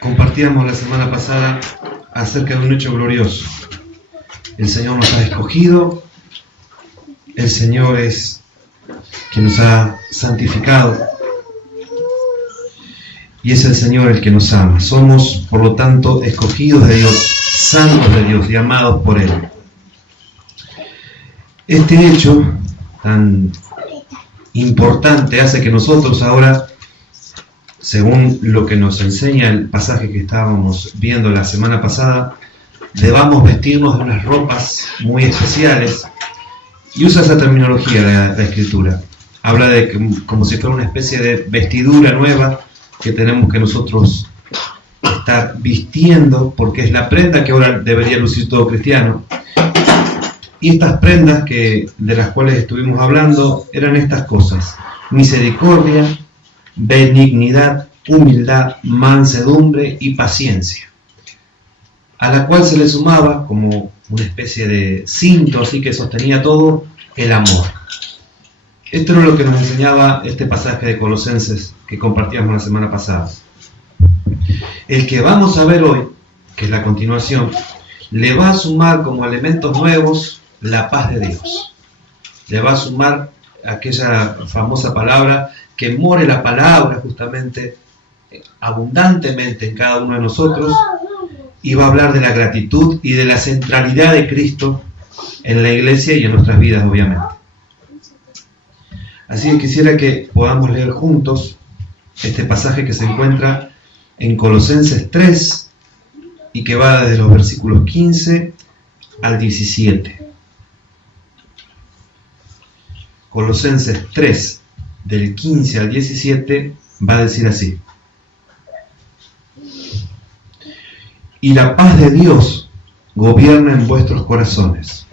Compartíamos la semana pasada acerca de un hecho glorioso. El Señor nos ha escogido, el Señor es quien nos ha santificado y es el Señor el que nos ama. Somos, por lo tanto, escogidos de Dios, santos de Dios y amados por Él. Este hecho tan importante hace que nosotros ahora, según lo que nos enseña el pasaje que estábamos viendo la semana pasada, debamos vestirnos de unas ropas muy especiales, y usa esa terminología la Escritura. Habla de como si fuera una especie de vestidura nueva que tenemos que nosotros estar vistiendo, porque es la prenda que ahora debería lucir todo cristiano. Y estas prendas de las cuales estuvimos hablando eran estas cosas: misericordia, benignidad, humildad, mansedumbre y paciencia, a la cual se le sumaba como una especie de cinto así que sostenía todo, el amor. Esto era lo que nos enseñaba este pasaje de Colosenses que compartíamos la semana pasada. El que vamos a ver hoy, que es la continuación, le va a sumar como elementos nuevos la paz de Dios. Le va a sumar aquella famosa palabra, que more la palabra justamente abundantemente en cada uno de nosotros, y va a hablar de la gratitud y de la centralidad de Cristo en la iglesia y en nuestras vidas, obviamente. Así que quisiera que podamos leer juntos este pasaje que se encuentra en Colosenses 3 y que va desde los versículos 15 al 17. Colosenses 3, del 15 al 17, va a decir así: y la paz de Dios gobierna en vuestros corazones,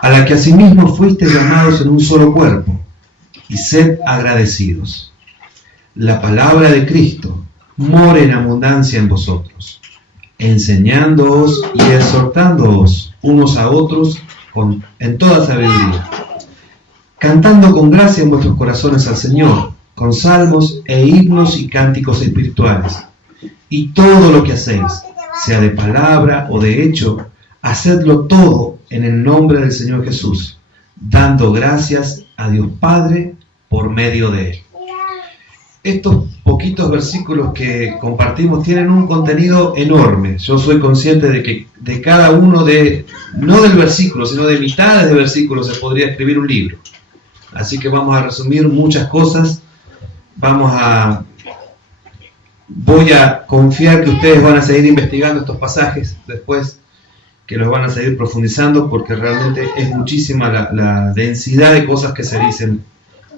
a la que asimismo fuisteis llamados en un solo cuerpo, y sed agradecidos. La palabra de Cristo more en abundancia en vosotros, enseñándoos y exhortándoos unos a otros en toda sabiduría, cantando con gracia en vuestros corazones al Señor, con salmos e himnos y cánticos espirituales. Y todo lo que hacéis, sea de palabra o de hecho, hacedlo todo en el nombre del Señor Jesús, dando gracias a Dios Padre por medio de Él. Estos poquitos versículos que compartimos tienen un contenido enorme. Yo soy consciente de que de cada uno no del versículo, sino de mitades de versículos se podría escribir un libro. Así que vamos a resumir muchas cosas. Voy a confiar que ustedes van a seguir investigando estos pasajes después, que los van a seguir profundizando, porque realmente es muchísima la densidad de cosas que se dicen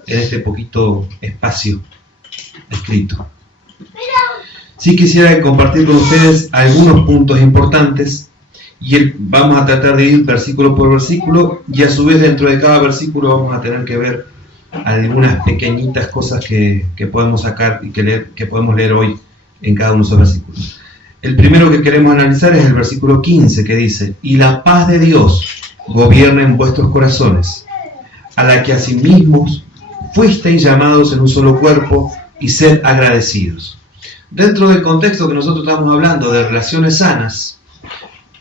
en este poquito espacio escrito. Sí quisiera compartir con ustedes algunos puntos importantes, y vamos a tratar de ir versículo por versículo, y a su vez dentro de cada versículo vamos a tener que ver algunas pequeñitas cosas que podemos sacar y que podemos leer hoy en cada uno de esos versículos. El primero que queremos analizar es el versículo 15, que dice: y la paz de Dios gobierna en vuestros corazones, a la que asimismo fuisteis llamados en un solo cuerpo, y sed agradecidos. Dentro del contexto que nosotros estamos hablando de relaciones sanas,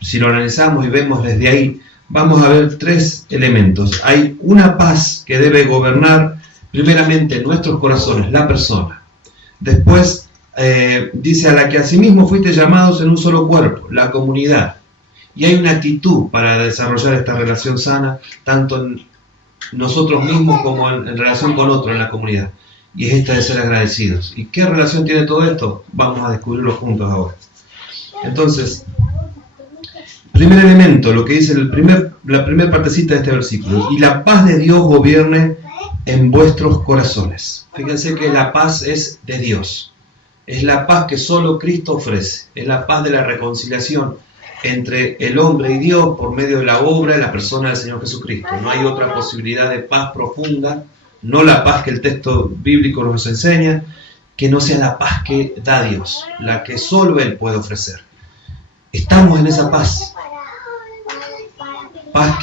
si lo analizamos y vemos desde ahí, vamos a ver tres elementos. Hay una paz que debe gobernar primeramente nuestros corazones, la persona. Después dice: a la que asimismo fuiste llamados en un solo cuerpo, la comunidad. Y hay una actitud para desarrollar esta relación sana, tanto en nosotros mismos como en relación con otros en la comunidad. Y es esta de ser agradecidos. ¿Y qué relación tiene todo esto? Vamos a descubrirlo juntos ahora. Entonces, primer elemento, lo que dice la primera partecita de este versículo: y la paz de Dios gobierne en vuestros corazones. Fíjense que la paz es de Dios. Es la paz que solo Cristo ofrece. Es la paz de la reconciliación entre el hombre y Dios por medio de la obra y la persona del Señor Jesucristo. No hay otra posibilidad de paz profunda, no la paz que el texto bíblico nos enseña, que no sea la paz que da Dios, la que solo Él puede ofrecer. Estamos en esa paz. Paz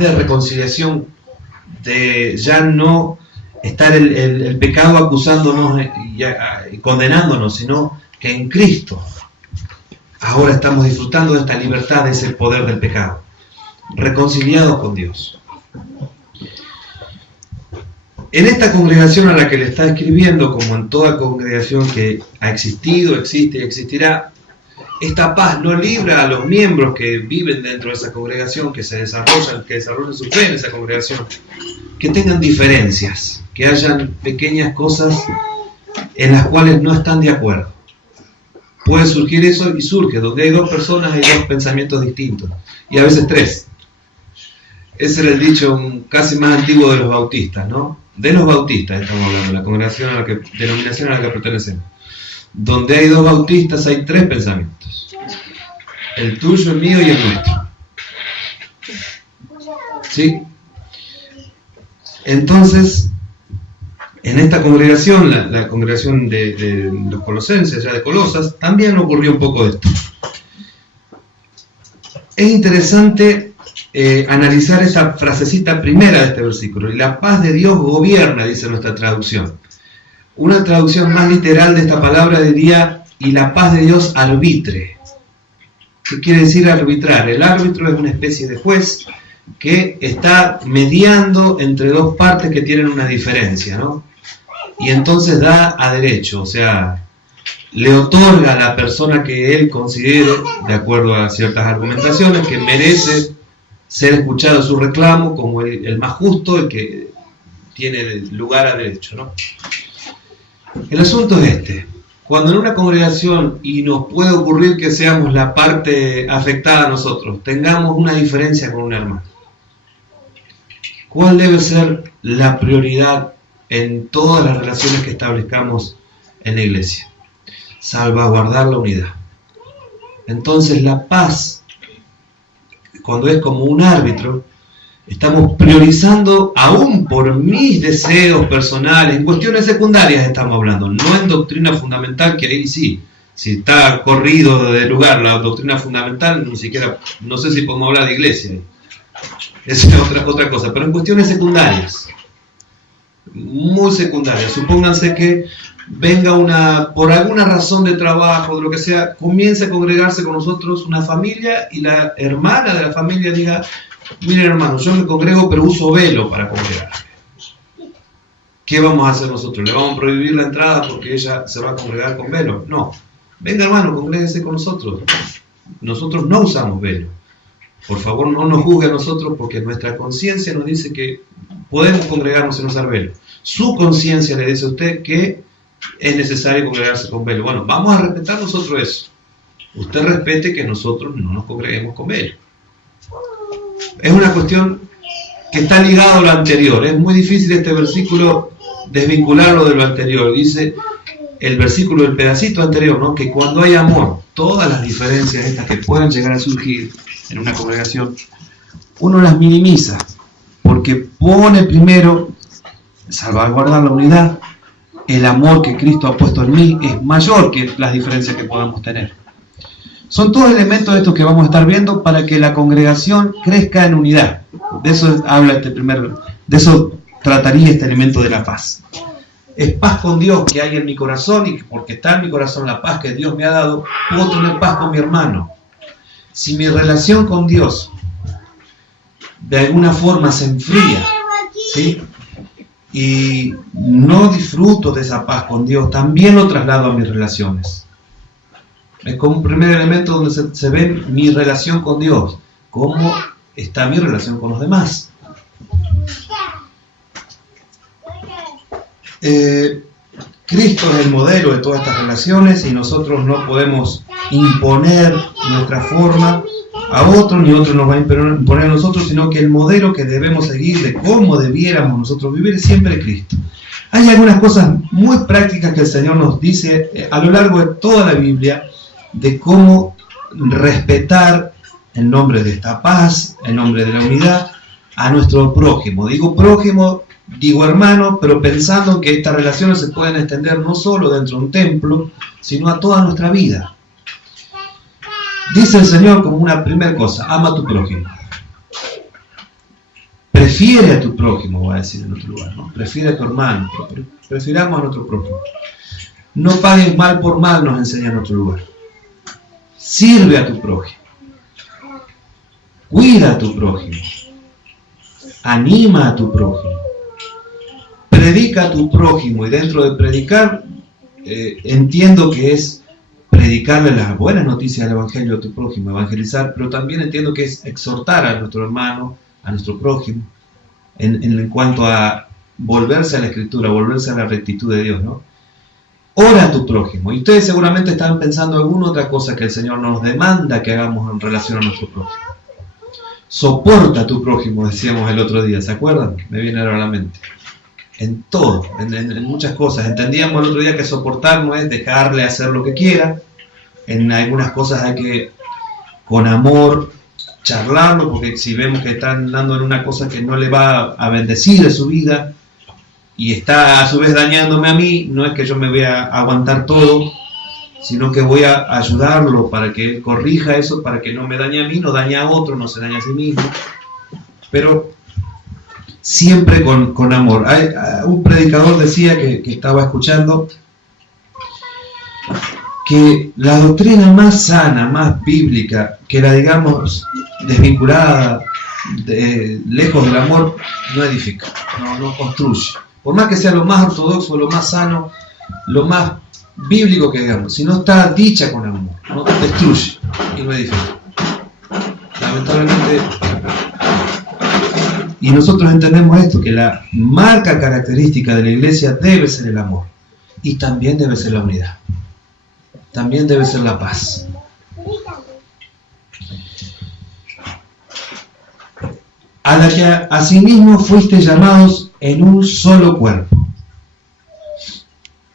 de reconciliación, de ya no estar el pecado acusándonos y condenándonos, sino que en Cristo ahora estamos disfrutando de esta libertad, de ese poder del pecado, reconciliados con Dios. En esta congregación a la que le está escribiendo, como en toda congregación que ha existido, existe y existirá, esta paz no libra a los miembros que viven dentro de esa congregación, que desarrollan su fe en esa congregación, que tengan diferencias, que hayan pequeñas cosas en las cuales no están de acuerdo. Puede surgir eso, y surge, donde hay dos personas hay dos pensamientos distintos, y a veces tres. Ese era el dicho casi más antiguo de los bautistas, ¿no? De los bautistas estamos hablando, la congregación denominación a la que pertenecemos. Donde hay dos bautistas hay tres pensamientos: el tuyo, el mío y el nuestro. ¿Sí? Entonces, en esta congregación, la congregación de los colosenses, ya de Colosas, también ocurrió un poco de esto. Es interesante analizar esa frasecita primera de este versículo. Y la paz de Dios gobierna, dice nuestra traducción. Una traducción más literal de esta palabra diría: y la paz de Dios arbitre. ¿Qué quiere decir arbitrar? El árbitro es una especie de juez que está mediando entre dos partes que tienen una diferencia, ¿no? Y entonces da a derecho, o sea, le otorga a la persona que él considere, de acuerdo a ciertas argumentaciones, que merece ser escuchado su reclamo como el más justo, el que tiene lugar a derecho, ¿no? El asunto es este: cuando en una congregación, y nos puede ocurrir que seamos la parte afectada nosotros, tengamos una diferencia con un hermano, ¿cuál debe ser la prioridad en todas las relaciones que establezcamos en la iglesia? Salvaguardar la unidad. Entonces la paz, cuando es como un árbitro, estamos priorizando aún por mis deseos personales, en cuestiones secundarias estamos hablando, no en doctrina fundamental, que ahí sí, si está corrido de lugar la doctrina fundamental, ni siquiera, no sé si podemos hablar de iglesia, esa es otra cosa, pero en cuestiones secundarias, muy secundarias. Supónganse que venga por alguna razón de trabajo, de lo que sea, comience a congregarse con nosotros una familia y la hermana de la familia diga: miren hermanos, yo me congrego pero uso velo para congregarme. ¿Qué vamos a hacer nosotros? ¿Le vamos a prohibir la entrada porque ella se va a congregar con velo? No. Venga hermano, congréguese con nosotros. Nosotros no usamos velo. Por favor, no nos juzgue a nosotros, porque nuestra conciencia nos dice que podemos congregarnos sin usar velo. Su conciencia le dice a usted que es necesario congregarse con velo. Bueno, vamos a respetar nosotros eso. Usted respete que nosotros no nos congreguemos con velo. Es una cuestión que está ligada a lo anterior. Es muy difícil este versículo desvincularlo de lo anterior. Dice el versículo del pedacito anterior, ¿no? Que cuando hay amor, todas las diferencias estas que puedan llegar a surgir en una congregación, uno las minimiza, porque pone primero salvaguardar la unidad. El amor que Cristo ha puesto en mí es mayor que las diferencias que podamos tener. Son todos elementos de estos que vamos a estar viendo para que la congregación crezca en unidad. De eso habla de eso trataría este elemento de la paz. Es paz con Dios que hay en mi corazón, y porque está en mi corazón la paz que Dios me ha dado, puedo tener paz con mi hermano. Si mi relación con Dios de alguna forma se enfría, ¿sí?, y no disfruto de esa paz con Dios, también lo traslado a mis relaciones. Es como un primer elemento donde se ve mi relación con Dios, cómo está mi relación con los demás. Cristo es el modelo de todas estas relaciones, y nosotros no podemos imponer nuestra forma a otros, ni otro nos va a imponer a nosotros, sino que el modelo que debemos seguir de cómo debiéramos nosotros vivir es siempre Cristo. Hay algunas cosas muy prácticas que el Señor nos dice a lo largo de toda la Biblia de cómo respetar en nombre de esta paz, en nombre de la unidad, a nuestro prójimo. Digo prójimo, digo hermano, pero pensando que estas relaciones se pueden extender no solo dentro de un templo, sino a toda nuestra vida. Dice el Señor como una primera cosa: ama a tu prójimo. prefiere a tu prójimo, va a decir en otro lugar, ¿no? Prefiere a tu hermano, prefiramos a nuestro prójimo. No pagues mal por mal, nos enseña en otro lugar. Sirve a tu prójimo. Cuida a tu prójimo. Anima a tu prójimo. Predica a tu prójimo. Y dentro de predicar, entiendo que es predicarle las buenas noticias del Evangelio a tu prójimo, evangelizar, pero también entiendo que es exhortar a nuestro hermano, a nuestro prójimo, en cuanto a volverse a la Escritura, volverse a la rectitud de Dios, ¿no? Ora a tu prójimo. Y ustedes seguramente están pensando alguna otra cosa que el Señor nos demanda que hagamos en relación a nuestro prójimo. Soporta a tu prójimo, decíamos el otro día, ¿se acuerdan? Me viene ahora a la mente. En todo, en muchas cosas. Entendíamos el otro día que soportar no es dejarle hacer lo que quiera. En algunas cosas hay que, con amor, charlarlo, porque si vemos que está andando en una cosa que no le va a bendecir en su vida, y está a su vez dañándome a mí, no es que yo me voy a aguantar todo, sino que voy a ayudarlo para que él corrija eso, para que no me dañe a mí, no dañe a otro, no se dañe a sí mismo, pero siempre con amor. Un predicador decía que estaba escuchando que la doctrina más sana, más bíblica, que la digamos desvinculada, lejos del amor, no edifica, no construye. Por más que sea lo más ortodoxo, lo más sano, lo más bíblico que digamos, si no está dicha con amor, no destruye y no edifica. Lamentablemente, y nosotros entendemos esto, que la marca característica de la iglesia debe ser el amor, y también debe ser la unidad, también debe ser la paz. A la que asimismo fuiste llamados en un solo cuerpo.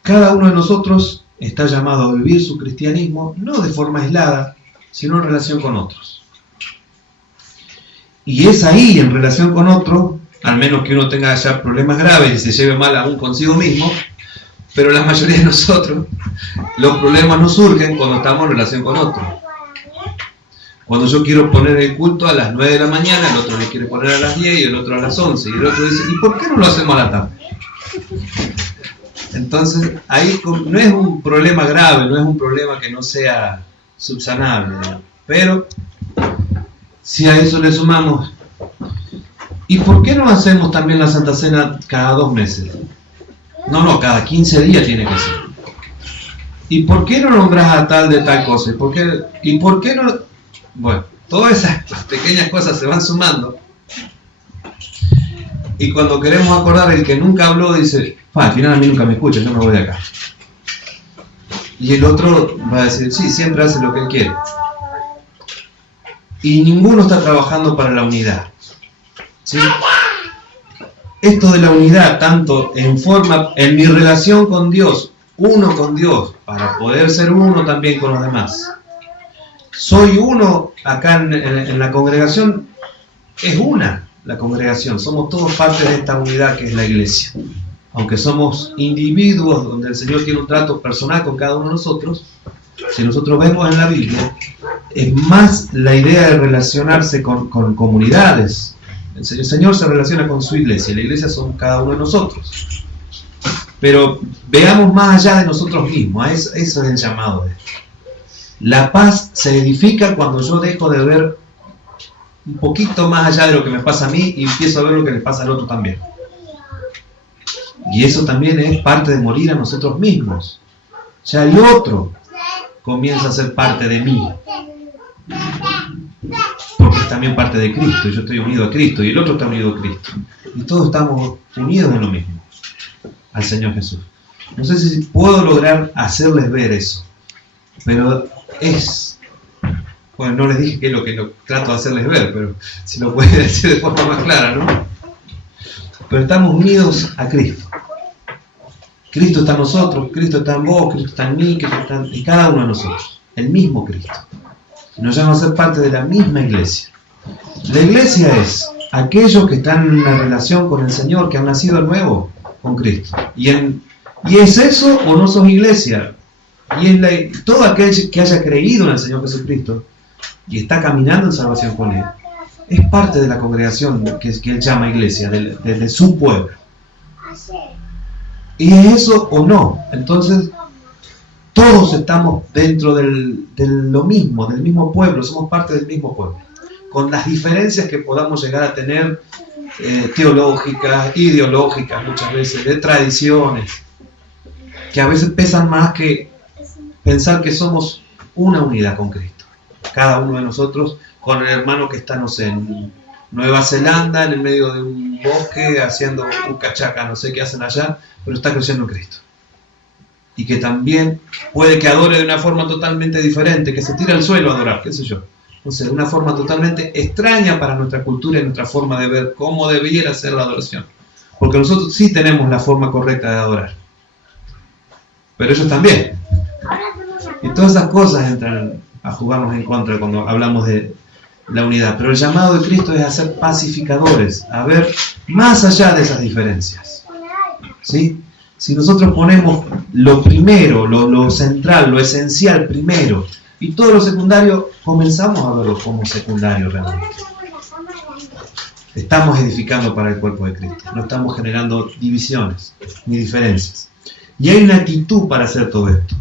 Cada uno de nosotros está llamado a vivir su cristianismo no de forma aislada, sino en relación con otros. Y es ahí, en relación con otro, al menos que uno tenga ya problemas graves y se lleve mal aún consigo mismo, pero la mayoría de nosotros, los problemas no surgen cuando estamos en relación con otro. Cuando yo quiero poner el culto a las 9 de la mañana, el otro le quiere poner a las 10 y el otro a las 11. Y el otro dice, ¿y por qué no lo hacemos a la tarde? Entonces, ahí no es un problema grave, no es un problema que no sea subsanable. Pero, si a eso le sumamos, ¿y por qué no hacemos también la Santa Cena cada 2 meses? No, cada 15 días tiene que ser. ¿Y por qué no nombras a tal de tal cosa? ¿Y por qué no...? Bueno, todas esas pequeñas cosas se van sumando. Y cuando queremos acordar, el que nunca habló dice, al final a mí nunca me escucha, yo me voy de acá. Y el otro va a decir, sí, siempre hace lo que él quiere. Y ninguno está trabajando para la unidad. ¿Sí? Esto de la unidad, tanto en mi relación con Dios, uno con Dios, para poder ser uno también con los demás. Soy uno acá en la congregación, es una la congregación, somos todos parte de esta unidad que es la iglesia. Aunque somos individuos donde el Señor tiene un trato personal con cada uno de nosotros, si nosotros vemos en la Biblia, es más la idea de relacionarse con comunidades. El Señor se relaciona con su iglesia, y la iglesia somos cada uno de nosotros. Pero veamos más allá de nosotros mismos, eso es el llamado de esto. La paz se edifica cuando yo dejo de ver un poquito más allá de lo que me pasa a mí y empiezo a ver lo que le pasa al otro también. Y eso también es parte de morir a nosotros mismos. Ya el otro comienza a ser parte de mí. Porque es también parte de Cristo. Yo estoy unido a Cristo y el otro está unido a Cristo. Y todos estamos unidos en lo mismo, al Señor Jesús. No sé si puedo lograr hacerles ver eso. Pero bueno, no les dije que es lo que trato de hacerles ver, pero si lo puede decir de forma más clara, ¿no? Pero estamos unidos a Cristo. Cristo está en nosotros, Cristo está en vos, Cristo está en mí, Cristo está en cada uno de nosotros. El mismo Cristo. Nos llama a ser parte de la misma iglesia. La iglesia es aquellos que están en una relación con el Señor, que han nacido de nuevo con Cristo. ¿Y es eso o no sos iglesia? Y todo aquel que haya creído en el Señor Jesucristo y está caminando en salvación con Él, es parte de la congregación que él llama iglesia, de su pueblo. ¿Y es eso o no? Entonces, todos estamos dentro de lo mismo, del mismo pueblo, somos parte del mismo pueblo, con las diferencias que podamos llegar a tener, teológicas, ideológicas muchas veces, de tradiciones, que a veces pesan más que pensar que somos una unidad con Cristo. Cada uno de nosotros, con el hermano que está, no sé, en Nueva Zelanda, en el medio de un bosque, haciendo un cachaca, no sé qué hacen allá, pero está creyendo en Cristo. Y que también puede que adore de una forma totalmente diferente, que se tira al suelo a adorar, qué sé yo. O sea, de una forma totalmente extraña para nuestra cultura y nuestra forma de ver cómo debiera ser la adoración. Porque nosotros sí tenemos la forma correcta de adorar. Pero ellos también. Y todas esas cosas entran a jugarnos en contra cuando hablamos de la unidad. Pero el llamado de Cristo es a ser pacificadores, a ver más allá de esas diferencias. ¿Sí? Si nosotros ponemos lo primero, lo central, lo esencial primero, y todo lo secundario comenzamos a verlo como secundario realmente. Estamos edificando para el cuerpo de Cristo, no estamos generando divisiones ni diferencias. Y hay una actitud para hacer todo esto.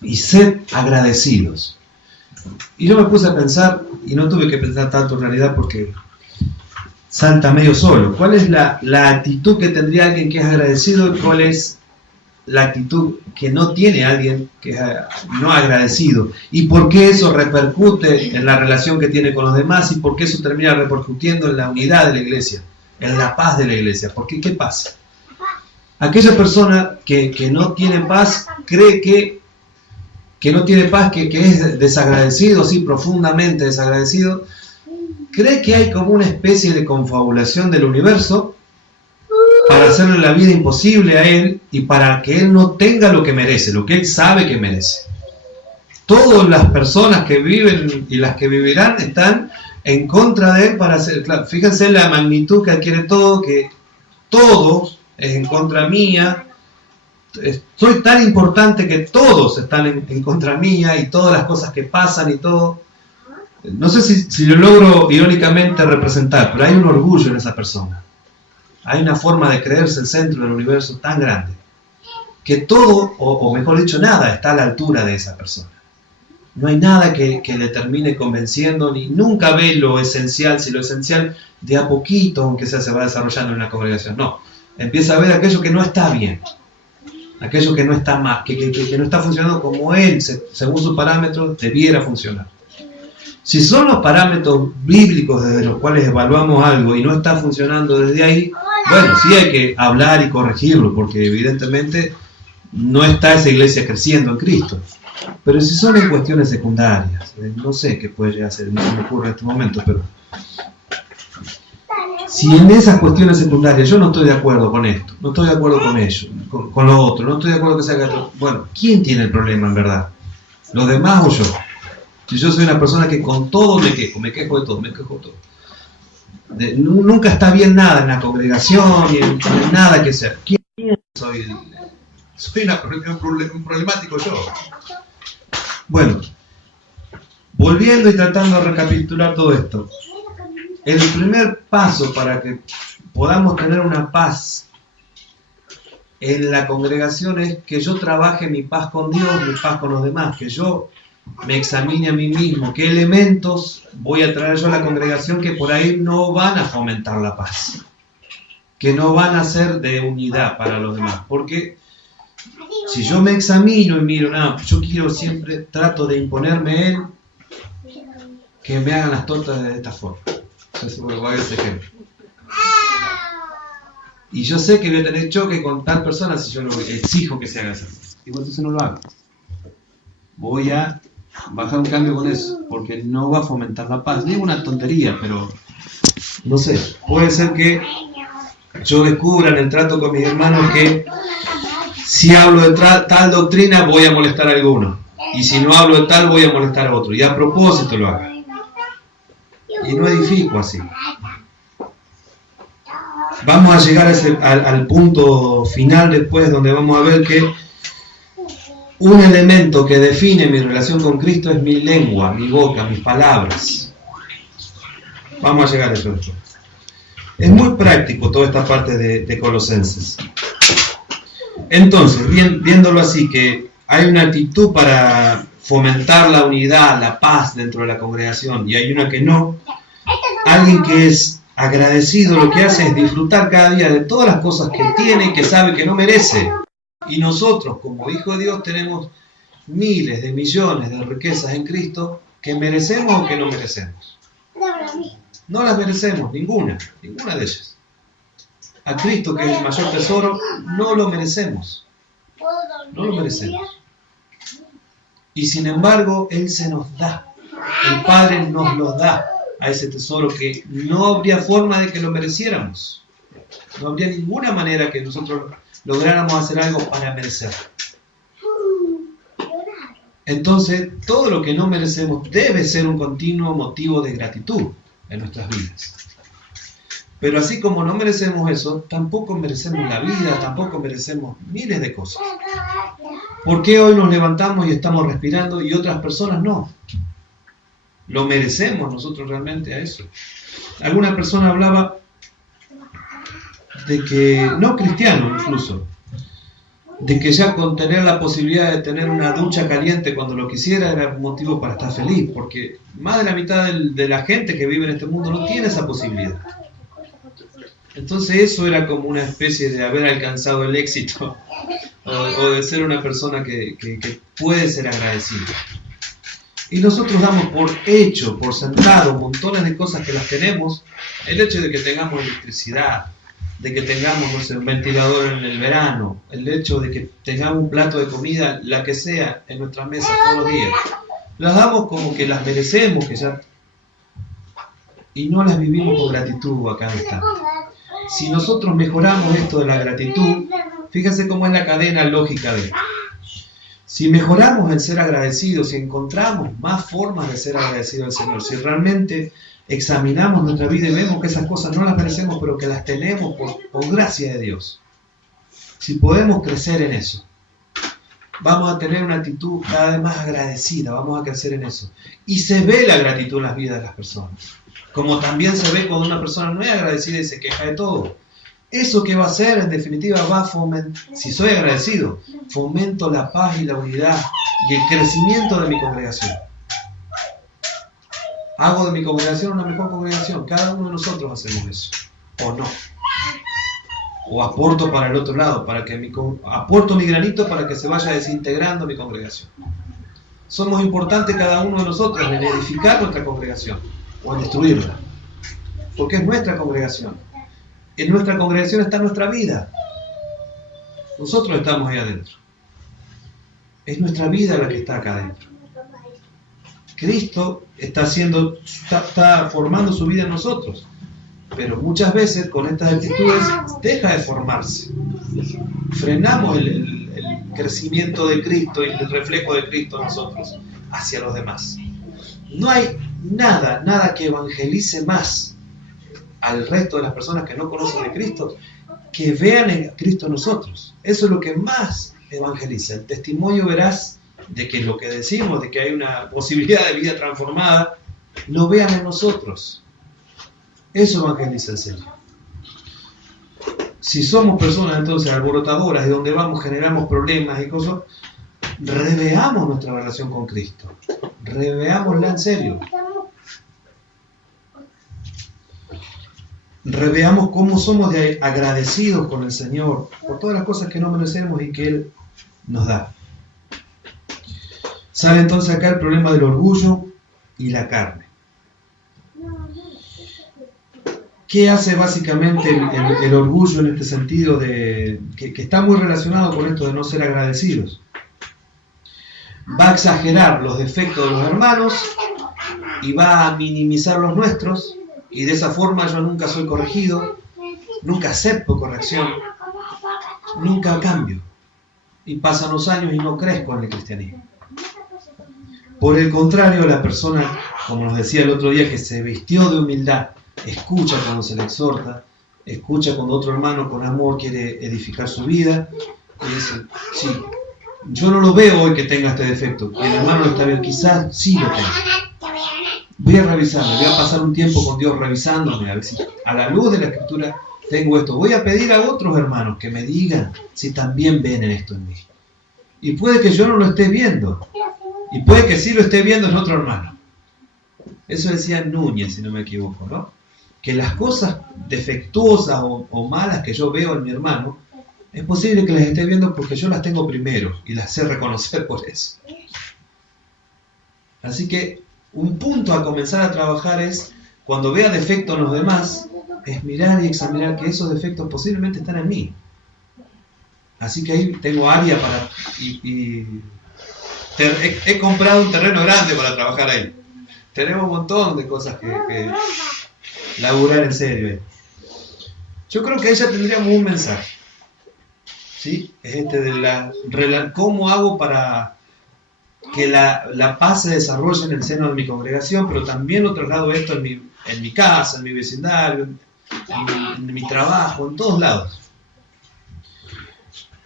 Y ser agradecidos. Y yo me puse a pensar, y no tuve que pensar tanto en realidad porque salta medio solo. ¿Cuál es la actitud que tendría alguien que es agradecido y cuál es la actitud que no tiene alguien que es no agradecido? ¿Y por qué eso repercute en la relación que tiene con los demás? ¿Y por qué eso termina repercutiendo en la unidad de la iglesia? En la paz de la iglesia. ¿Por qué? ¿Qué pasa? Aquella persona que no tiene paz cree que no tiene paz, que es desagradecido, sí, profundamente desagradecido, cree que hay como una especie de confabulación del universo para hacerle la vida imposible a él y para que él no tenga lo que merece, lo que él sabe que merece. Todas las personas que viven y las que vivirán están en contra de él para hacer, claro, fíjense la magnitud que adquiere todo, que todos es en contra mía. Soy tan importante que todos están en contra mía y todas las cosas que pasan y todo. No sé si lo logro irónicamente representar, pero hay un orgullo en esa persona. Hay una forma de creerse el centro del universo tan grande que todo, o mejor dicho, nada está a la altura de esa persona. No hay nada que le termine convenciendo, ni nunca ve lo esencial, si lo esencial de a poquito, aunque sea, se va desarrollando en la congregación. No, empieza a ver aquello que no está bien. Aquello que no está mal, que no está funcionando como él, según sus parámetros, debiera funcionar. Si son los parámetros bíblicos desde los cuales evaluamos algo y no está funcionando desde ahí, bueno, sí hay que hablar y corregirlo, porque evidentemente no está esa iglesia creciendo en Cristo. Pero si son en cuestiones secundarias, no sé qué puede llegar a ser, no se me ocurre en este momento, pero si en esas cuestiones secundarias yo no estoy de acuerdo con esto, no estoy de acuerdo con ello, con lo otro, no estoy de acuerdo que se haga esto, bueno, ¿quién tiene el problema en verdad? ¿Los demás o yo? Si yo soy una persona que con todo me quejo de todo, nunca está bien nada en la congregación, ni en nada que sea. ¿Quién soy? Soy un problemático yo. Bueno, volviendo y tratando de recapitular todo esto. El primer paso para que podamos tener una paz en la congregación es que yo trabaje mi paz con Dios, mi paz con los demás, que yo me examine a mí mismo, qué elementos voy a traer yo a la congregación que por ahí no van a fomentar la paz, que no van a ser de unidad para los demás, porque si yo me examino y miro, no, yo quiero siempre, trato de imponerme él, que me hagan las tortas de esta forma. Entonces, bueno, voy a ver ese ejemplo. Y yo sé que voy a tener choque con tal persona si yo lo exijo que se haga así. Igual entonces no lo hago. Voy a bajar un cambio con eso, porque no va a fomentar la paz. Digo una tontería, pero no sé. Puede ser que yo descubra en el trato con mis hermanos que si hablo de tal doctrina voy a molestar a alguno. Y si no hablo de tal voy a molestar a otro. Y a propósito lo haga. Y no edifico así. Vamos a llegar al punto final después, donde vamos a ver que un elemento que define mi relación con Cristo es mi lengua, mi boca, mis palabras. Vamos a llegar a eso después. Es muy práctico toda esta parte de Colosenses. Entonces, viéndolo así, que hay una actitud para fomentar la unidad, la paz dentro de la congregación, y hay una que no. Alguien que es agradecido lo que hace es disfrutar cada día de todas las cosas que tiene y que sabe que no merece. Y nosotros, como hijos de Dios, tenemos miles de millones de riquezas en Cristo que merecemos o que no merecemos. No las merecemos, ninguna de ellas. A Cristo, que es el mayor tesoro, no lo merecemos. No lo merecemos. Y sin embargo, Él se nos da. El Padre nos lo da a ese tesoro que no habría forma de que lo mereciéramos. No habría ninguna manera que nosotros lográramos hacer algo para merecer. Entonces, todo lo que no merecemos debe ser un continuo motivo de gratitud en nuestras vidas. Pero así como no merecemos eso, tampoco merecemos la vida, tampoco merecemos miles de cosas. ¿Por qué hoy nos levantamos y estamos respirando y otras personas no? ¿Lo merecemos nosotros realmente a eso? Alguna persona hablaba de que, no cristiano incluso, de que ya con tener la posibilidad de tener una ducha caliente cuando lo quisiera era un motivo para estar feliz, porque más de la mitad de la gente que vive en este mundo no tiene esa posibilidad. Entonces eso era como una especie de haber alcanzado el éxito o de ser una persona que puede ser agradecida. Y nosotros damos por hecho, por sentado, montones de cosas que las tenemos. El hecho de que tengamos electricidad, de que tengamos, no sé, un ventilador en el verano, el hecho de que tengamos un plato de comida, la que sea, en nuestras mesas todos los días. Las damos como que las merecemos, que ya... y no las vivimos con gratitud acá en esta. Si nosotros mejoramos esto de la gratitud, fíjense cómo es la cadena lógica de esto. Si mejoramos el ser agradecidos, si encontramos más formas de ser agradecidos al Señor, si realmente examinamos nuestra vida y vemos que esas cosas no las merecemos, pero que las tenemos por gracia de Dios, si podemos crecer en eso, vamos a tener una actitud cada vez más agradecida, vamos a crecer en eso. Y se ve la gratitud en las vidas de las personas, como también se ve cuando una persona no es agradecida y se queja de todo. Eso que va a hacer, en definitiva, va a fomentar, si soy agradecido, fomento la paz y la unidad y el crecimiento de mi congregación. Hago de mi congregación una mejor congregación. Cada uno de nosotros hacemos eso, o no. O aporto para el otro lado, aporto mi granito para que se vaya desintegrando mi congregación. Somos importantes cada uno de nosotros en edificar nuestra congregación o en destruirla, porque es nuestra congregación. En nuestra congregación está nuestra vida. Nosotros estamos ahí adentro. Es nuestra vida la que está acá adentro. Cristo está formando su vida en nosotros. Pero muchas veces con estas actitudes deja de formarse. Frenamos el crecimiento de Cristo y el reflejo de Cristo en nosotros hacia los demás. No hay nada que evangelice más al resto de las personas que no conocen de Cristo, que vean en Cristo en nosotros. Eso es lo que más evangeliza, el testimonio veraz de que lo que decimos, de que hay una posibilidad de vida transformada, lo vean en nosotros. Eso evangeliza el Señor. Si somos personas entonces alborotadoras y donde vamos generamos problemas y cosas, reveamos nuestra relación con Cristo, reveámosla en serio. Reveamos cómo somos agradecidos con el Señor por todas las cosas que no merecemos y que Él nos da. Sale entonces acá el problema del orgullo y la carne. ¿Qué hace básicamente el orgullo en este sentido que está muy relacionado con esto de no ser agradecidos? Va a exagerar los defectos de los hermanos y va a minimizar los nuestros. Y de esa forma yo nunca soy corregido, nunca acepto corrección, nunca cambio. Y pasan los años y no crezco en el cristianismo. Por el contrario, la persona, como nos decía el otro día, que se vistió de humildad, escucha cuando se le exhorta, escucha cuando otro hermano con amor quiere edificar su vida, y dice, sí, yo no lo veo hoy que tenga este defecto, y el hermano lo está viendo, quizás sí lo tenga. voy a revisarme, voy a pasar un tiempo con Dios revisándome, a ver si a la luz de la Escritura tengo esto. Voy a pedir a otros hermanos que me digan si también ven esto en mí. Y puede que yo no lo esté viendo, y puede que sí lo esté viendo en otro hermano. Eso decía Núñez, si no me equivoco, ¿no? Que las cosas defectuosas o malas que yo veo en mi hermano, es posible que las esté viendo porque yo las tengo primero y las sé reconocer por eso. Así que un punto a comenzar a trabajar es, cuando vea defectos en los demás, es mirar y examinar que esos defectos posiblemente están en mí. Así que ahí tengo área para... he comprado un terreno grande para trabajar ahí. Tenemos un montón de cosas que laburar en serio. Yo creo que ahí ya tendríamos un mensaje. ¿Sí? Es de cómo hago para que la paz se desarrolle en el seno de mi congregación, pero también lo traslado esto en mi casa, en mi vecindario, en mi trabajo, en todos lados.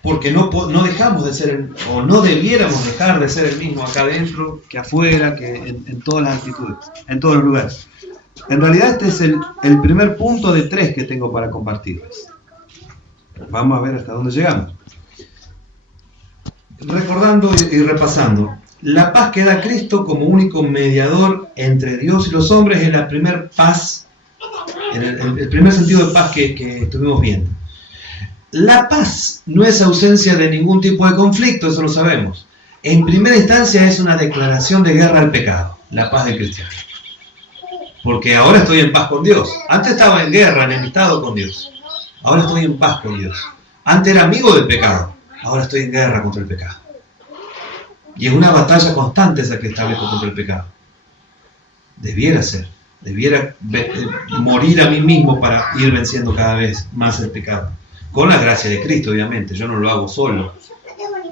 Porque no dejamos de ser, o no debiéramos dejar de ser el mismo acá adentro que afuera, que en todas las actitudes, en todos los lugares. En realidad este es el primer punto de 3 que tengo para compartirles. Vamos a ver hasta dónde llegamos. Recordando y repasando, la paz que da Cristo como único mediador entre Dios y los hombres es la primer paz, el primer sentido de paz que estuvimos viendo. La paz no es ausencia de ningún tipo de conflicto, eso lo sabemos. En primera instancia es una declaración de guerra al pecado, la paz del cristiano. Porque ahora estoy en paz con Dios. Antes estaba en guerra, enemistado con Dios. Ahora estoy en paz con Dios. Antes era amigo del pecado. Ahora estoy en guerra contra el pecado. Y es una batalla constante esa que establezco contra el pecado. Debiera ser. Debiera morir a mí mismo para ir venciendo cada vez más el pecado. Con la gracia de Cristo, obviamente. Yo no lo hago solo.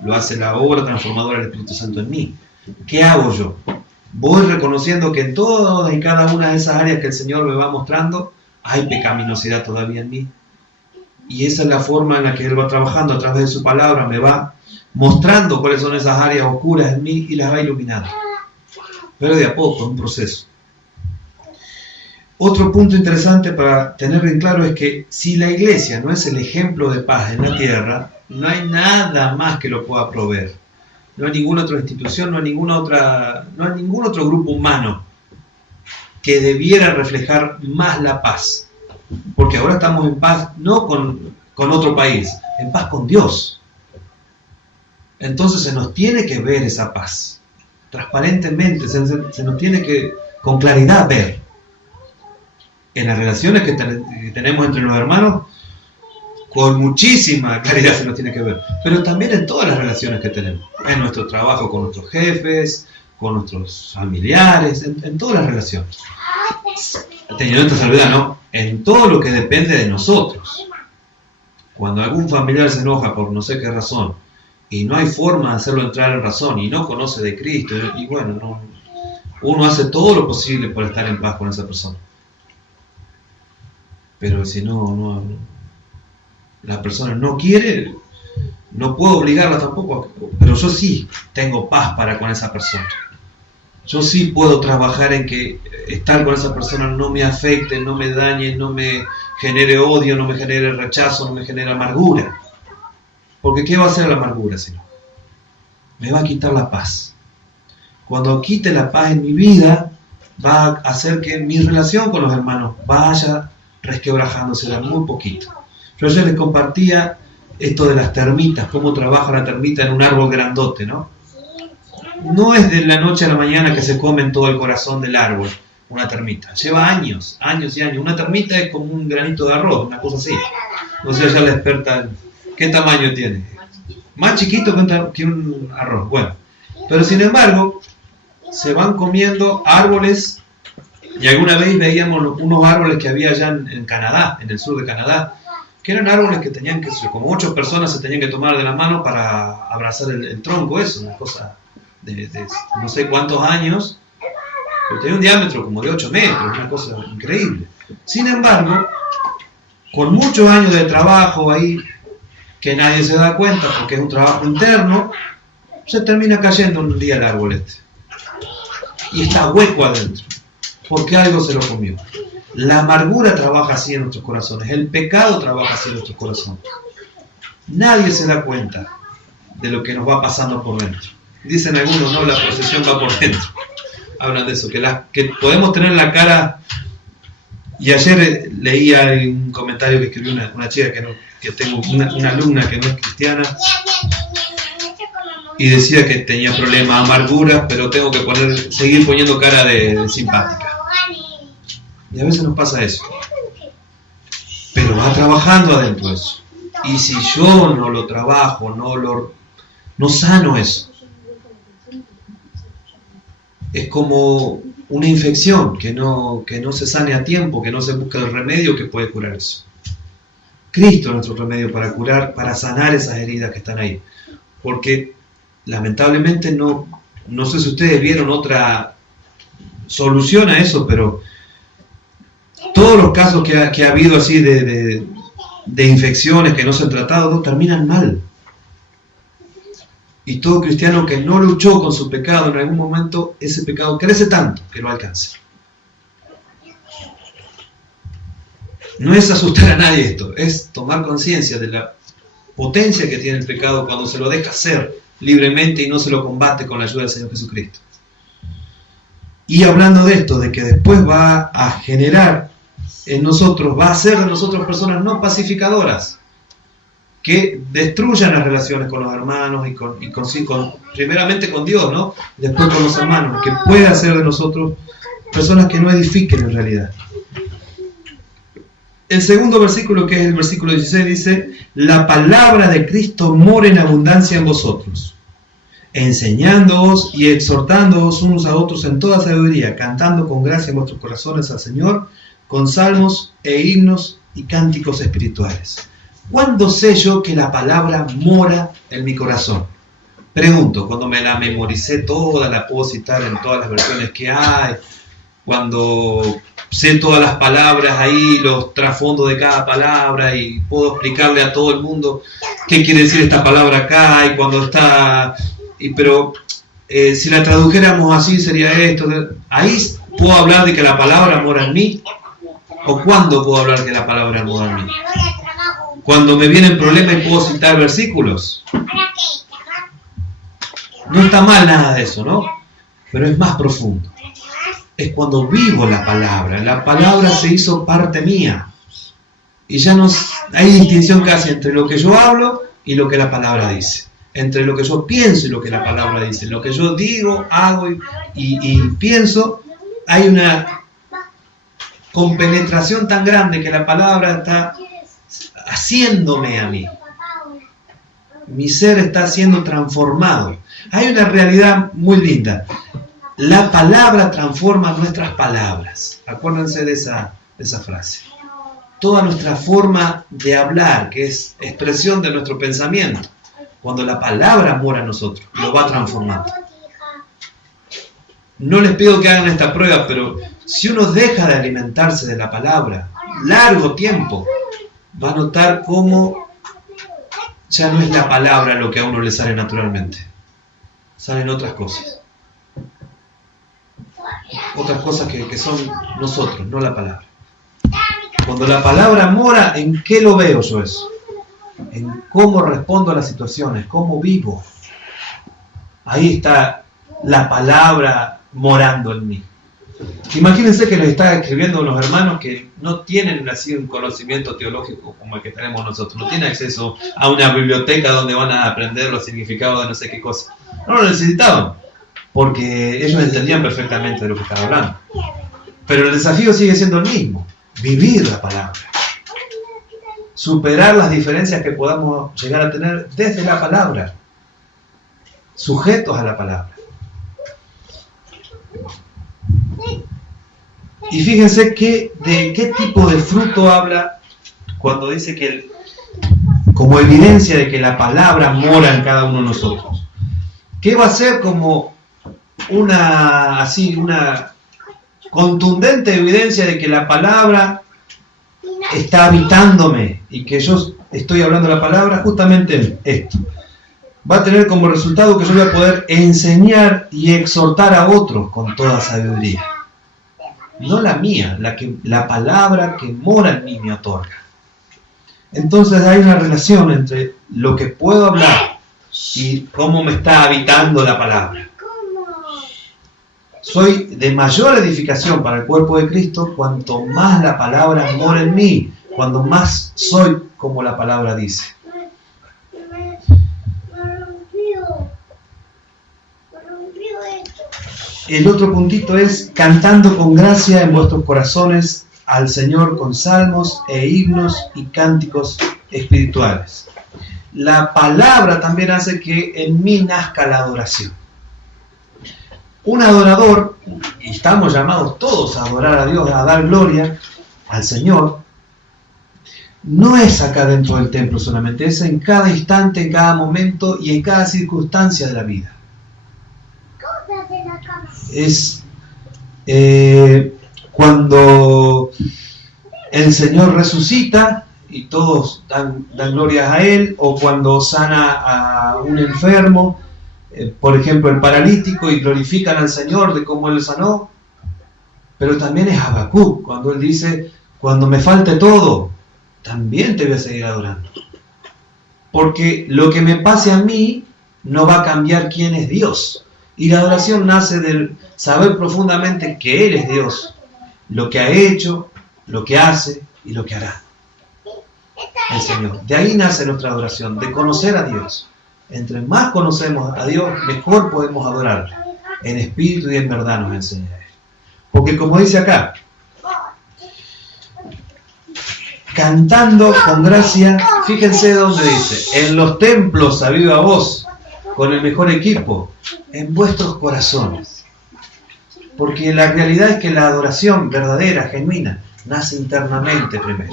Lo hace la obra transformadora del Espíritu Santo en mí. ¿Qué hago yo? Voy reconociendo que en todas y cada una de esas áreas que el Señor me va mostrando, hay pecaminosidad todavía en mí. Y esa es la forma en la que Él va trabajando a través de su palabra, me va mostrando cuáles son esas áreas oscuras en mí y las va iluminando. Pero de a poco, es un proceso. Otro punto interesante para tener bien claro es que si la iglesia no es el ejemplo de paz en la tierra, no hay nada más que lo pueda proveer. No hay ninguna otra institución, no hay ningún otro grupo humano que debiera reflejar más la paz. Porque ahora estamos en paz no con otro país, en paz con Dios. Entonces se nos tiene que ver esa paz, transparentemente, se nos tiene que con claridad ver. En las relaciones que tenemos entre los hermanos, con muchísima claridad se nos tiene que ver, pero también en todas las relaciones que tenemos, en nuestro trabajo con nuestros jefes, con nuestros familiares, en todas las relaciones. Teniendo esta salvedad, ¿no? En todo lo que depende de nosotros. Cuando algún familiar se enoja por no sé qué razón, y no hay forma de hacerlo entrar en razón, y no conoce de Cristo, y bueno, uno hace todo lo posible por estar en paz con esa persona. Pero si la persona no quiere, no puedo obligarla tampoco, pero yo sí tengo paz para con esa persona. Yo sí puedo trabajar en que estar con esa persona no me afecte, no me dañe, no me genere odio, no me genere rechazo, no me genere amargura. Porque ¿qué va a hacer la amargura si no? Me va a quitar la paz. Cuando quite la paz en mi vida, va a hacer que mi relación con los hermanos vaya resquebrajándose de muy poquito. Yo ayer les compartía esto de las termitas, cómo trabaja la termita en un árbol grandote, ¿no? No es de la noche a la mañana que se come en todo el corazón del árbol una termita. Lleva años, años y años. Una termita es como un granito de arroz, una cosa así. No sé, ya la experta, ¿qué tamaño tiene? Más chiquito que un arroz. Bueno, pero sin embargo, se van comiendo árboles. Y alguna vez veíamos unos árboles que había allá en Canadá, en el sur de Canadá, que eran árboles que tenían que, como 8 personas se tenían que tomar de la mano para abrazar el tronco, eso, una cosa de no sé cuántos años, pero tenía un diámetro como de 8 metros, una cosa increíble. Sin embargo, con muchos años de trabajo ahí, que nadie se da cuenta porque es un trabajo interno, se termina cayendo un día el árbol este. Y está hueco adentro. porque algo se lo comió. La amargura trabaja así en nuestros corazones, el pecado trabaja así en nuestros corazones. Nadie se da cuenta de lo que nos va pasando por dentro. Dicen algunos, no, la posesión va por dentro. Hablan de eso, que podemos tener la cara. Y ayer leía un comentario que escribió una chica que tengo, una alumna que no es cristiana, y decía que tenía problemas, amarguras, pero tengo que seguir poniendo cara de simpática. Y a veces nos pasa eso. Pero va trabajando adentro eso. Y si yo no lo trabajo, no sano eso, es como una infección que no se sane a tiempo, que no se busca el remedio que puede curar eso. Cristo es nuestro remedio para curar, para sanar esas heridas que están ahí. Porque lamentablemente no sé si ustedes vieron otra solución a eso, pero todos los casos que ha habido así de infecciones que no se han tratado, no terminan mal. Y todo cristiano que no luchó con su pecado, en algún momento ese pecado crece tanto que lo alcanza. No es asustar a nadie esto, es tomar conciencia de la potencia que tiene el pecado cuando se lo deja hacer libremente y no se lo combate con la ayuda del Señor Jesucristo. Y hablando de esto, de que después va a generar en nosotros, va a hacer de nosotros personas no pacificadoras, que destruyan las relaciones con los hermanos y primeramente con Dios, ¿no? Después con los hermanos, que pueda hacer de nosotros personas que no edifiquen en realidad. El segundo versículo, que es el versículo 16, dice: la palabra de Cristo mora en abundancia en vosotros, enseñándoos y exhortándoos unos a otros en toda sabiduría, cantando con gracia en vuestros corazones al Señor, con salmos e himnos y cánticos espirituales. ¿Cuándo sé yo que la palabra mora en mi corazón? Pregunto, cuando me la memoricé toda, la puedo citar en todas las versiones que hay, cuando sé todas las palabras ahí, los trasfondos de cada palabra, y puedo explicarle a todo el mundo qué quiere decir esta palabra acá, y cuando está... pero si la tradujéramos así sería esto. Ahí puedo hablar de que la palabra mora en mí. ¿O cuándo puedo hablar que la palabra mora en mí? Cuando me vienen problemas y puedo citar versículos. No está mal nada de eso, ¿no? Pero es más profundo. Es cuando vivo la palabra. La palabra se hizo parte mía. Y ya no hay distinción casi entre lo que yo hablo y lo que la palabra dice. Entre lo que yo pienso y lo que la palabra dice. Lo que yo digo, hago y pienso, hay una compenetración tan grande que la palabra está haciéndome a mí. Mi ser está siendo transformado. Hay una realidad muy linda. La palabra transforma nuestras palabras. Acuérdense de esa frase. Toda nuestra forma de hablar, que es expresión de nuestro pensamiento, cuando la palabra mora en nosotros, lo va transformando. No les pido que hagan esta prueba, pero si uno deja de alimentarse de la palabra largo tiempo, va a notar cómo ya no es la palabra lo que a uno le sale naturalmente. Salen otras cosas. Otras cosas que son nosotros, no la palabra. Cuando la palabra mora, ¿en qué lo veo yo eso? En cómo respondo a las situaciones, cómo vivo. Ahí está la palabra morando en mí. Imagínense que les está escribiendo unos hermanos que no tienen así un conocimiento teológico como el que tenemos nosotros, no tienen acceso a una biblioteca donde van a aprender los significados de no sé qué cosa. No lo necesitaban, porque ellos entendían perfectamente de lo que estaba hablando. Pero el desafío sigue siendo el mismo: vivir la palabra, superar las diferencias que podamos llegar a tener desde la palabra, sujetos a la palabra. Y fíjense de qué tipo de fruto habla cuando dice que como evidencia de que la palabra mora en cada uno de nosotros. ¿Qué va a ser como una contundente evidencia de que la palabra está habitándome y que yo estoy hablando la palabra? Justamente esto. Va a tener como resultado que yo voy a poder enseñar y exhortar a otros con toda sabiduría. no la mía, la palabra que mora en mí me otorga. Entonces hay una relación entre lo que puedo hablar y cómo me está habitando la palabra. Soy de mayor edificación para el cuerpo de Cristo cuanto más la palabra mora en mí, cuando más soy como la palabra dice. El otro puntito es cantando con gracia en vuestros corazones al Señor con salmos e himnos y cánticos espirituales. La palabra también hace que en mí nazca la adoración. Un adorador, y estamos llamados todos a adorar a Dios, a dar gloria al Señor, no es acá dentro del templo solamente, es en cada instante, en cada momento y en cada circunstancia de la vida. Es cuando el Señor resucita y todos dan gloria a Él, o cuando sana a un enfermo, por ejemplo el paralítico, y glorifican al Señor de cómo Él lo sanó. Pero también es Habacuc, cuando Él dice, cuando me falte todo, también te voy a seguir adorando. Porque lo que me pase a mí no va a cambiar quién es Dios. Y la adoración nace del saber profundamente que Él es Dios, lo que ha hecho, lo que hace y lo que hará el Señor. De ahí nace nuestra adoración, de conocer a Dios. Entre más conocemos a Dios, mejor podemos adorarle. En espíritu y en verdad nos enseña Él. Porque como dice acá, cantando con gracia, fíjense donde dice, en los templos a viva voz, con el mejor equipo, en vuestros corazones. Porque la realidad es que la adoración verdadera, genuina, nace internamente primero.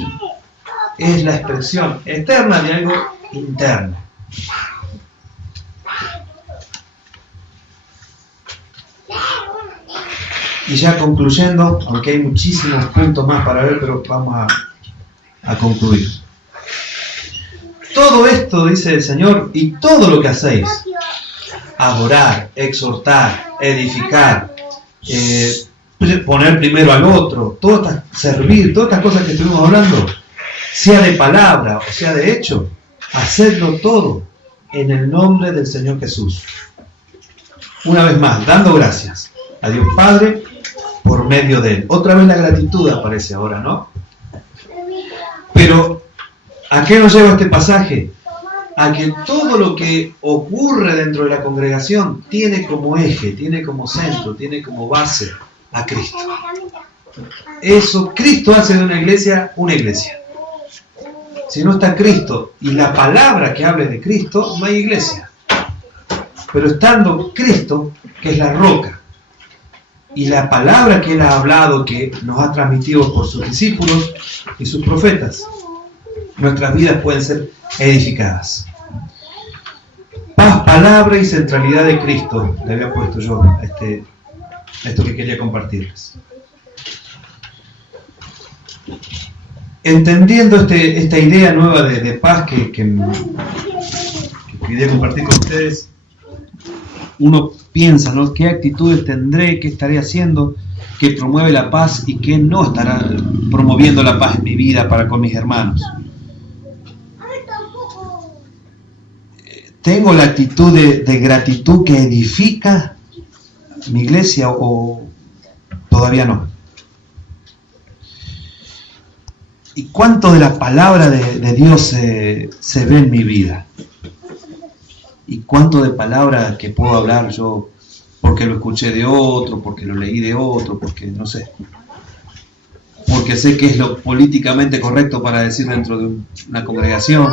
Es la expresión externa de algo interno. Y ya concluyendo, aunque hay muchísimos puntos más para ver, pero vamos a concluir. Todo esto, dice el Señor, y todo lo que hacéis, adorar, exhortar, edificar, poner primero al otro, servir, todas estas cosas que estuvimos hablando, sea de palabra o sea de hecho, hacedlo todo en el nombre del Señor Jesús. Una vez más, dando gracias a Dios Padre por medio de Él. Otra vez la gratitud aparece ahora, ¿no? Pero, ¿a qué nos lleva este pasaje? A que todo lo que ocurre dentro de la congregación tiene como eje, tiene como centro, tiene como base a Cristo. Eso, Cristo hace de una iglesia una iglesia. Si no está Cristo y la palabra que hable de Cristo, no hay iglesia. Pero estando Cristo, que es la roca, y la palabra que Él ha hablado, que nos ha transmitido por sus discípulos y sus profetas, nuestras vidas pueden ser edificadas. Paz, palabra y centralidad de Cristo, le había puesto yo a esto que quería compartirles. Entendiendo esta idea nueva de paz que quería compartir con ustedes, uno piensa, ¿no? ¿Qué actitudes tendré? ¿Qué estaré haciendo que promueve la paz y qué no estará promoviendo la paz en mi vida para con mis hermanos? ¿Tengo la actitud de gratitud que edifica mi iglesia o todavía no? ¿Y cuánto de la palabra de Dios se ve en mi vida? ¿Y cuánto de palabra que puedo hablar yo porque lo escuché de otro, porque lo leí de otro, porque no sé? Porque sé que es lo políticamente correcto para decir dentro de una congregación.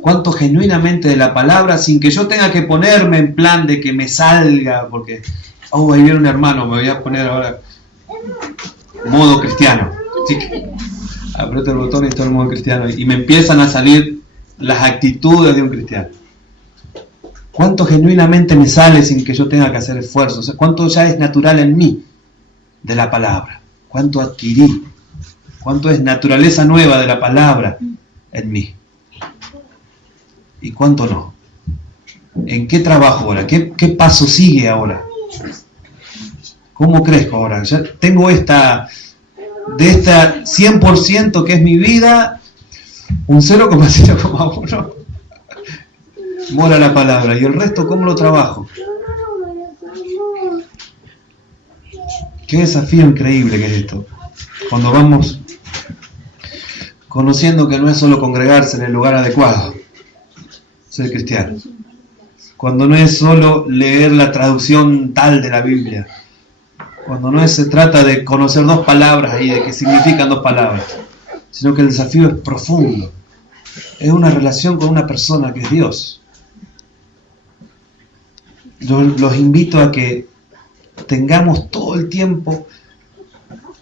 ¿Cuánto genuinamente de la palabra, sin que yo tenga que ponerme en plan de que me salga, porque, ahí viene un hermano, me voy a poner ahora modo cristiano. Así que aprieto el botón y estoy en modo cristiano y me empiezan a salir las actitudes de un cristiano. ¿Cuánto genuinamente me sale sin que yo tenga que hacer esfuerzos? O sea, ¿cuánto ya es natural en mí de la palabra? ¿Cuánto adquirí? ¿Cuánto es naturaleza nueva de la palabra en mí? ¿Y cuánto no? ¿En qué trabajo ahora? ¿Qué paso sigue ahora? ¿Cómo crezco ahora? Ya tengo de esta 100% que es mi vida, un 0,1 mora la palabra. ¿Y el resto cómo lo trabajo? Qué desafío increíble que es esto. Cuando vamos conociendo que no es solo congregarse en el lugar adecuado, ser cristiano. Cuando no es solo leer la traducción tal de la Biblia. Cuando no se trata de conocer 2 palabras ahí, de qué significan 2 palabras. Sino que el desafío es profundo. Es una relación con una persona que es Dios. Yo los invito a que tengamos todo el tiempo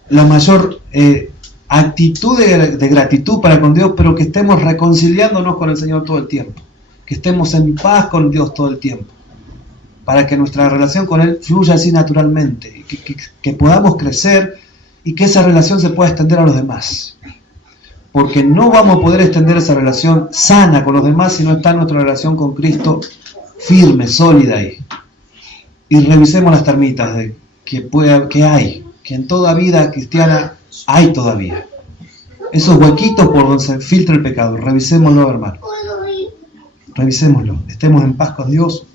la mayor actitud de gratitud para con Dios, pero que estemos reconciliándonos con el Señor todo el tiempo, que estemos en paz con Dios todo el tiempo, para que nuestra relación con Él fluya así naturalmente, que podamos crecer y que esa relación se pueda extender a los demás, porque no vamos a poder extender esa relación sana con los demás si no está nuestra relación con Cristo firme, sólida ahí. Y revisemos las termitas de que hay, que en toda vida cristiana hay todavía. Esos huequitos por donde se filtra el pecado, revisémoslo, hermano. Revisémoslo, estemos en paz con Dios.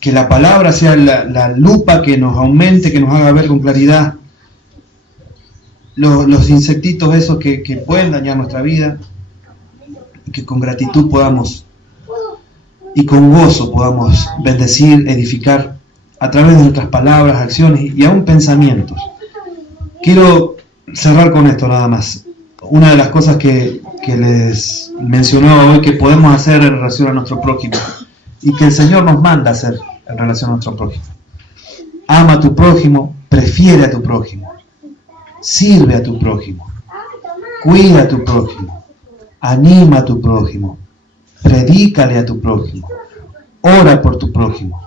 Que la palabra sea la lupa que nos aumente, que nos haga ver con claridad los insectitos esos que pueden dañar nuestra vida, y que con gratitud podamos y con gozo podamos bendecir, edificar a través de nuestras palabras, acciones y aún pensamientos. Quiero cerrar con esto nada más. Una de las cosas que les mencionaba hoy que podemos hacer en relación a nuestro prójimo y que el Señor nos manda hacer en relación a nuestro prójimo. Ama a tu prójimo, prefiere a tu prójimo, sirve a tu prójimo, cuida a tu prójimo, anima a tu prójimo, predícale a tu prójimo, ora por tu prójimo.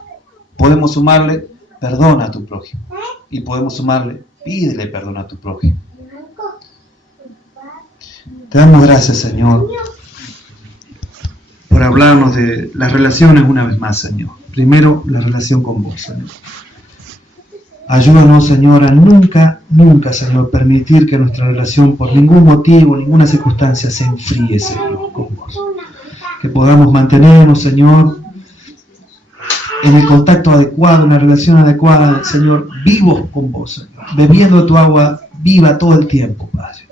Podemos sumarle, perdona a tu prójimo. Y podemos sumarle, pídele perdón a tu prójimo. Te damos gracias, Señor, por hablarnos de las relaciones una vez más, Señor. Primero, la relación con vos, Señor. Ayúdanos, Señor, a nunca, Señor, permitir que nuestra relación por ningún motivo, ninguna circunstancia se enfríe, Señor, con vos. Que podamos mantenernos, Señor, en el contacto adecuado, en la relación adecuada, Señor, vivos con vos, Señor, bebiendo tu agua viva todo el tiempo, Padre.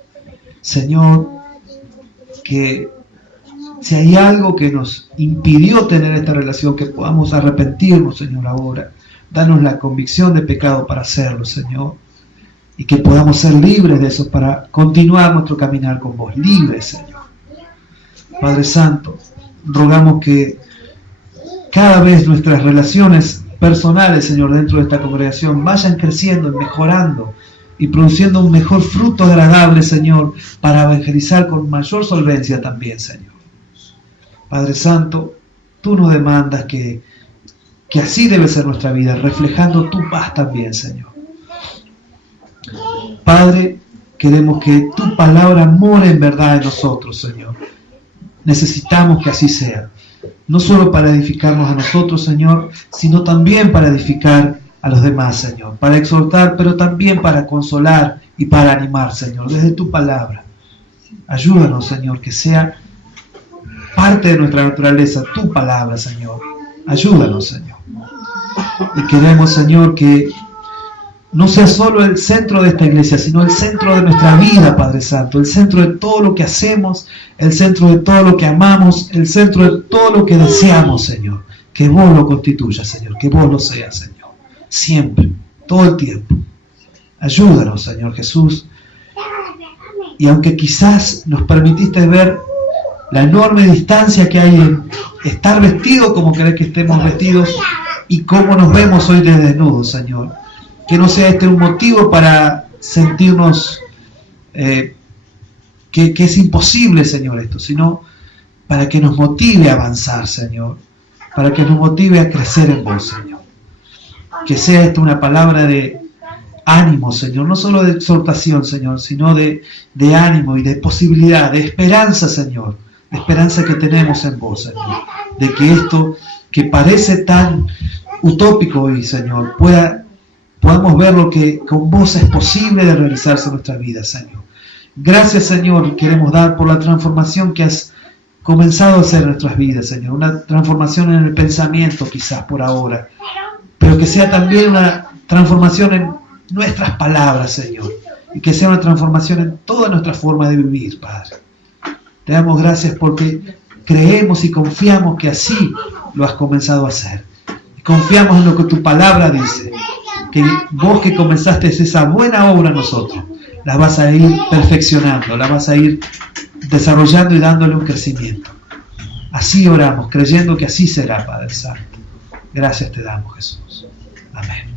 Señor, que si hay algo que nos impidió tener esta relación, que podamos arrepentirnos, Señor, ahora. Danos la convicción de pecado para hacerlo, Señor, y que podamos ser libres de eso para continuar nuestro caminar con vos, libres, Señor. Padre Santo, rogamos que cada vez nuestras relaciones personales, Señor, dentro de esta congregación vayan creciendo y mejorando y produciendo un mejor fruto agradable, Señor, para evangelizar con mayor solvencia también, Señor. Padre Santo, tú nos demandas que así debe ser nuestra vida, reflejando tu paz también, Señor. Padre, queremos que tu palabra more en verdad en nosotros, Señor. Necesitamos que así sea. No solo para edificarnos a nosotros, Señor, sino también para edificar a los demás, Señor. Para exhortar, pero también para consolar y para animar, Señor, desde tu palabra. Ayúdanos, Señor, que sea parte de nuestra naturaleza tu palabra, Señor. Ayúdanos, Señor. Y queremos, Señor, que no sea solo el centro de esta iglesia, sino el centro de nuestra vida, Padre Santo, el centro de todo lo que hacemos, el centro de todo lo que amamos, el centro de todo lo que deseamos, Señor. Que vos lo constituyas, Señor, que vos lo seas, Señor. Siempre, todo el tiempo. Ayúdanos, Señor Jesús. Y aunque quizás nos permitiste ver la enorme distancia que hay en estar vestido como querés que estemos vestidos y cómo nos vemos hoy de desnudos, Señor. Que no sea este un motivo para sentirnos que es imposible, Señor, esto, sino para que nos motive a avanzar, Señor. Para que nos motive a crecer en vos, Señor. Que sea esto una palabra de ánimo, Señor. No solo de exhortación, Señor, sino de ánimo y de posibilidad, de esperanza, Señor. De esperanza que tenemos en vos, Señor. De que esto que parece tan utópico hoy, Señor, podamos ver lo que con vos es posible de realizarse en nuestra vida, Señor. Gracias, Señor, queremos dar por la transformación que has comenzado a hacer en nuestras vidas, Señor. Una transformación en el pensamiento, quizás por ahora, pero que sea también una transformación en nuestras palabras, Señor, y que sea una transformación en toda nuestra forma de vivir, Padre. Te damos gracias porque creemos y confiamos que así lo has comenzado a hacer. Y confiamos en lo que tu palabra dice, que vos que comenzaste esa buena obra en nosotros, la vas a ir perfeccionando, la vas a ir desarrollando y dándole un crecimiento. Así oramos, creyendo que así será, Padre Santo. Gracias te damos, Jesús. Amén.